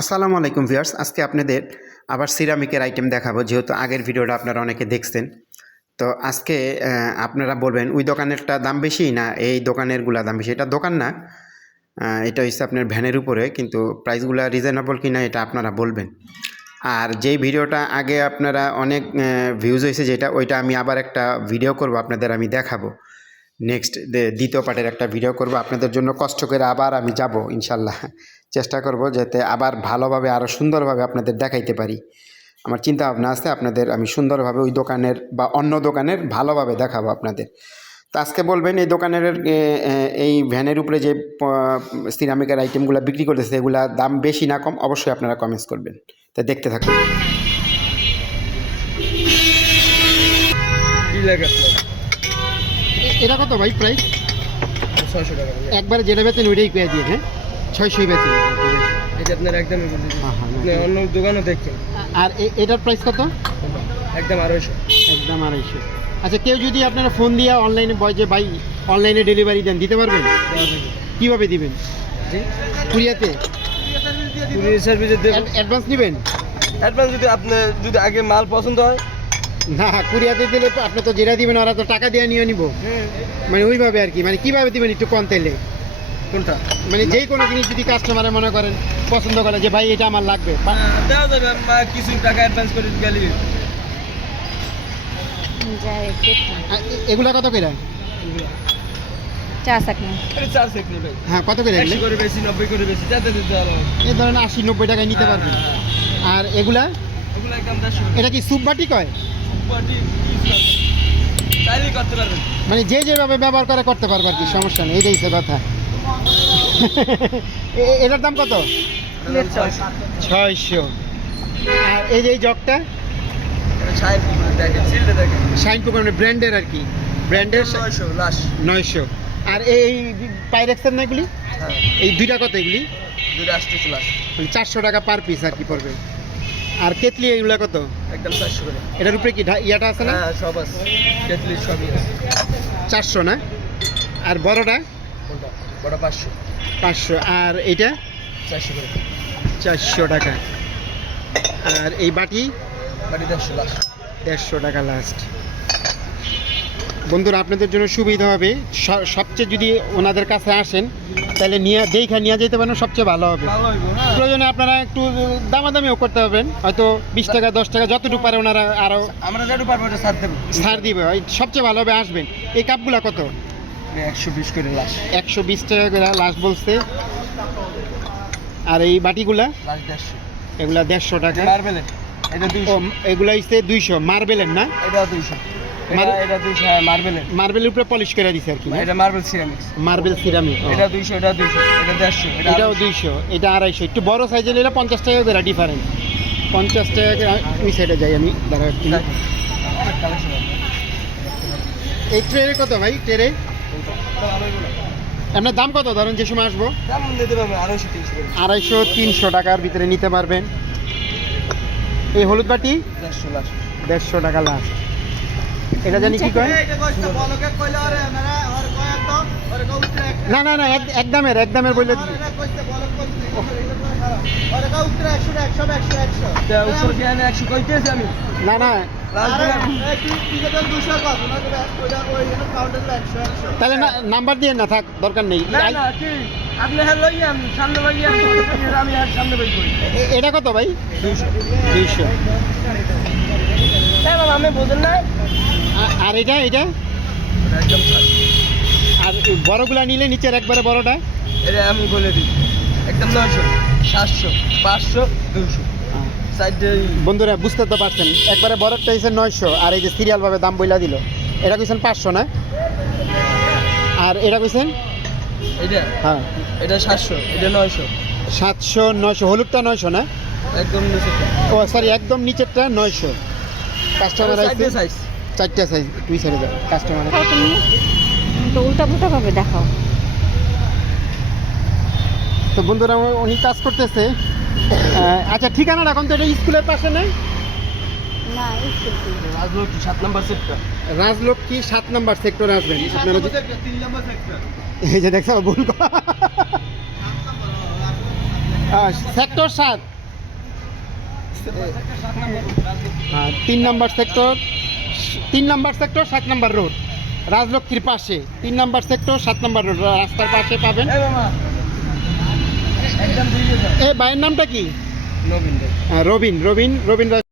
আসসালামু আলাইকুম ভিউয়ার্স, আজকে আপনাদের আবার সিরামিকের আইটেম দেখাবো। যেহেতু আগের ভিডিওটা আপনারা অনেকে দেখছেন, তো আজকে আপনারা বলবেন ওই দোকানেরটা দাম বেশি না এই দোকানেরগুলা দাম বেশি। এটা দোকান না, এটা হচ্ছে আপনার ভ্যানের উপরে, কিন্তু প্রাইসগুলো রিজনেবল কিনা এটা আপনারা বলবেন। আর যেই ভিডিওটা আগে আপনারা অনেক ভিউজ হয়েছে যেটা, ওইটা আমি আবার একটা ভিডিও করব, আপনাদের আমি দেখাবো। নেক্সট দ্বিতীয় পার্টের একটা ভিডিও করব আপনাদের জন্য, কষ্ট করে আবার আমি যাব ইনশাল্লাহ। চেষ্টা করব যাতে আবার ভালোভাবে আরও সুন্দরভাবে আপনাদের দেখাইতে পারি। আমার চিন্তা ভাবনা আছে, আপনাদের আমি সুন্দরভাবে ওই দোকানের বা অন্য দোকানের ভালোভাবে দেখাবো আপনাদের। তো আজকে বলবেন এই দোকানের এই ভ্যানের উপরে যে সিরামিকের আইটেমগুলো বিক্রি করতেছে, এগুলা দাম বেশি না কম, অবশ্যই আপনারা কমেন্টস করবেন। তো দেখতে থাকুন। এটা কত ভাই প্রাইস? 600 টাকা। একবারে যেটা বেচেন ওইটাই পেয়ে দিয়ে, হ্যাঁ 600 বেচেন। এটা আপনার একদম আপনি অন্য দোকানও দেখছেন। আর এটার প্রাইস কত? একদম 250। একদম 250। আচ্ছা, কেউ যদি আপনারা ফোন দিয়ে অনলাইনে বয় যে ভাই অনলাইনে ডেলিভারি দেন, দিতে পারবেন? কীভাবে দিবেন? জি, কুরিয়াতে? কুরিয়ার সার্ভিসে দেব। অ্যাডভান্স নেবেন? অ্যাডভান্স যদি আপনি যদি আগে মাল পছন্দ হয়। না, কুরিয়াতে দিলে তো আপনি তো যেটা দিবেন ওরা তো টাকা দিয়ে নিয়ে নিব, মানে ওইভাবে আর কি। মানে কীভাবে দিবেন একটু কম তেলে? কোনটা? মানে যেই কোনো জিনিস যদি কাস্টমারে মনে করেন পছন্দ করে যে ভাই এটা আমার লাগবে, দেওয়া যাবে, কিছু টাকা অ্যাডভান্স করে গেলে। এগুলা কত করে? চা সাকনা এটা 4 সেকেন্ড ভাই। হ্যাঁ, কত করে? 80 করে বেশি, 90 করে বেশি, যাতে দিতে হবে। এই ধরেন 80-90 টাকায় নিতে পারবেন। আর এগুলা ওগুলো একদম 150। এটা কি স্যুপ বাটি কয়? পার্টি চাইলেই করতে পারবেন। মানে যে যেভাবে ব্যবহার করে করতে পারবে আর কি, সমস্যা নেই, এটাই তো কথা। এটার দাম কত? 600। আর এই যে এই জগটা ছাই দেখেন, সিলটা দেখেন, শাইন পোকার ব্র্যান্ডের আর কি, ব্র্যান্ডের 900 লাস্ট। 900। আর এই পাইরেক্সের না এগুলি, হ্যাঁ, এই দুইটা কত? এগুলি দুটো আসতে লাস্ট। মানে 400 টাকা পার পিস আর কি পড়বে। আর কেতলি এগুলা কত? একদম 400 করে। এটার উপরে কি ইয়াটা আছে না? হ্যাঁ, সব আছে, কেটলি সবই আছে। 400 না? আর বড়টা? কোনটা? বড় 500। 500। আর এইটা 400 করে। 400 টাকা। আর এই বাটি বাড়ি 150 লাস্ট। 150 টাকা লাস্ট। বন্ধুরা, আপনাদের জন্য সুবিধা হবে, সবচেয়ে যদি ওনাদের কাছে আসেন তাহলে নিয়ে যেতে পারেন, সবচেয়ে ভালো হবে। ভালো হইবো না? প্রয়োজনে আপনারা একটু দামাদামিও করতে পারবেন, হয়তো 20 টাকা 10 টাকা যতটুকু পারে ওনারা আরও আমরা যেটু পারবো ওটা ছাড় দেবো। ছাড় দিবে, সবচেয়ে ভালো হবে। আসবেন। এই কাপগুলা কত? 120 করে লাস্ট। 120 টাকা করে লাস্ট বলছে। আর এই বাটিগুলা? লাস্ট 150। এগুলা 150 টাকা। মার্বেলের এটা 200। এগুলা হচ্ছে 200। মার্বেলের না? এটা 200। এটা 200। হ্যাঁ, মার্বেলের। মার্বেলের উপরে পলিশ করে দিছে আর কি। এটা মার্বেল সিরামিক্স। Marble ceramic. এটা 200, এটা 200, এটা 150, এটাও 200, এটা 250। একটু বড় সাইজের নিলে 50 টাকা করে ডিফারেন্স। 50 টাকা করে। ওই সাইডে যাই আমি, দাঁড়া একটু। এই ট্রে কত ভাই? ট্রে আপনার দাম কত? ধরেন যে সময় আসবো কেমন দিতে পারবেন? 250-300 টাকার ভিতরে নিতে পারবেন। এই হলুদ বাটি 150 লাস্ট। 150 টাকা লাস্ট। এটা জানি কি কয়? না না না, একদমের বললে উপর দিয়ে 100 কইতেছি আমি। না না, তাহলে নাম্বার দিয়ে না থাক, দরকার নেই। না না, কি আপনি হ্যাঁ লইয়াম সামনে লইয়াম, আমি আর সামনে বের করি। এটা কত ভাই? 200। হ্যাঁ বাবা, আমি বুঝেন না। আর এটা একদম আর বড়গুলা নিলে নিচের একবারে বড়টা এটা আমি বলে দিই, একদম 900, 700, 500, 200 সাইডে। বন্ধুরা বুঝতে তো পারছেন, একবারে বড়টা হচ্ছে 900, আর এই যে সিরিয়ালভাবে দাম বইলা দিল, এটা কইছেন 500 না? আর এটা কইছেন? এটা হ্যাঁ, এটা 700, এটা 900। 700, 900। হলুদটা 900 না? একদম ও সরি, একদম নিচেরটা 900। কাস্টমার আছে সাইজ 4টা সাইজ, তুই ছেড়ে দাও কাস্টমার। তুমি তো উল্টা পুল্টা ভাবে দেখাও। তো বন্ধুরা উনি কাজ করতেছে। আচ্ছা, ঠিকানাটা এখন তো এটা স্কুলের পাশে নেই? না, রাজলক্ষ্মী 7 নম্বর সেক্টর। রাজলক্ষ্মী 7 নম্বর সেক্টরে আসবেন আপনারা। 3 নম্বর সেক্টর। এই যে দেখছো ভুল। সেক্টর 7, 3 নম্বর সেক্টর, 3 নম্বর সেক্টর 7 নম্বর রোড, রাজলক্ষ্মীর পাশে 3 নম্বর সেক্টর 7 নম্বর রোড, রাস্তার পাশে পাবেন। এই মামা একদম 2 এই ভাইয়ের নামটা কি? নবীন রে। রবিন।